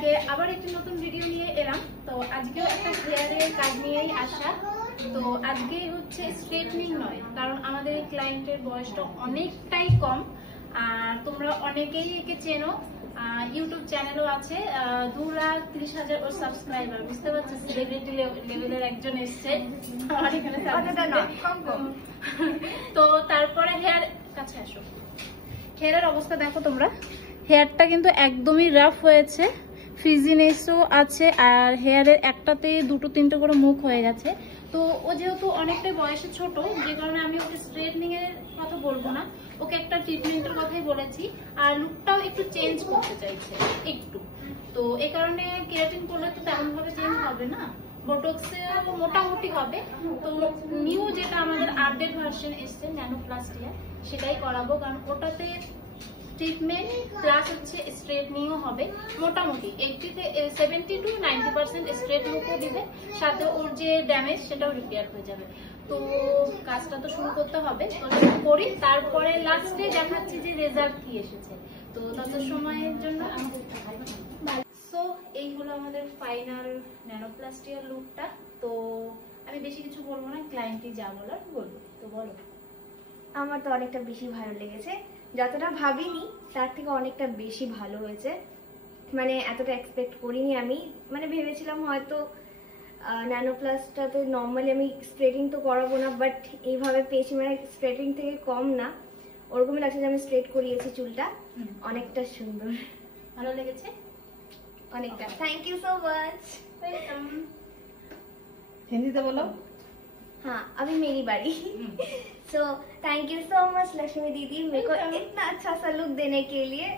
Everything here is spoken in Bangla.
আজকে আবার একটি নতুন ভিডিও নিয়ে এলাম। তো আজকেও একটা হেয়ারের কাজ নিয়েই আসা। তো আজকে হচ্ছে স্ট্রেটনিং নয়, কারণ আমাদের ক্লায়েন্টের বয়সটা অনেকটাই কম আর তোমরা অনেকেই একে চেনো। ইউটিউব চ্যানেলও আছে, 2,30,000 ওর সাবস্ক্রাইবার। বুঝতে পারছো, সেলিব্রিটি লেভেলের একজন এসছে আমার এখানে। তো তারপরে হেয়ার কাছে আসো, হেয়ারের অবস্থা দেখো তোমরা। হেয়ারটা কিন্তু একদমই রাফ হয়েছে, ফ্রিজিনেসও আছে আর হেয়ারের একটাতে দুটো তিনটে করে মুখ হয়ে গেছে। তো ও যেহেতু অনেকটাই বয়সে ছোট, যে কারণে আমি ওকে স্ট্রেটনিং এর কথা বলবো না, ওকে একটা ট্রিটমেন্টের কথাই বলেছি। আর লুকটাও একটু চেঞ্জ করতে চাইছে একটু। তো এই কারণে কেরাটিন করলে তো তেমন ভাবে চেঞ্জ হবে না, বোটক্সেও মোটামুটি হবে। তো নিউ যেটা আমাদের আপডেট ভার্সন এসছে ন্যানোপ্লাস্টিয়া, সেটাই করাবো, কারণ ওটাতে ট্রিটমেন্ট প্লাস হচ্ছে স্ট্রেটনিংও হবে। মোটামুটি 70 to 90% স্ট্রেট লুকও দিবে, সাথে ওর যে ড্যামেজ সেটাও রিপেয়ার হয়ে যাবে। তো কাজটা তো শুরু করতে হবে, করি, তারপরে লাস্টে দেখাচ্ছি যে রেজাল্ট কি এসেছে। তো তত সময়ের জন্য সো এই হলো আমাদের ফাইনাল ন্যানোপ্লাস্টিয়ার লুকটা। তো আমি বেশি কিছু বলবো না, ক্লায়েন্টই যা বলার বলবো। তো বলো। আমার তো অনেকটা বেশি ভালো লেগেছে, যতটা ভাবিনি তার থেকে অনেকটা বেশি ভালো হয়েছে। মানে এতটা এক্সপেক্ট করিনি আমি, মানে ভেবেছিলাম হয়তো ন্যানোপ্লাসটাতে নর্মালি আমি স্ট্রেটিং তো করাবো না, বাট এইভাবে পেয়েছি, মানে স্ট্রেটিং থেকে কম না, ওরকমই লাগছে যে আমি স্ট্রেট করিয়েছি চুলটা। অনেকটা সুন্দর, ভালো লেগেছে অনেকটা। Thank you so much. Welcome. Hindi बोलो। हाँ, अभी मेरी बारी। So thank you so much Lakshmi दीदी, मेरे को इतना अच्छा सा लुक देने के लिए।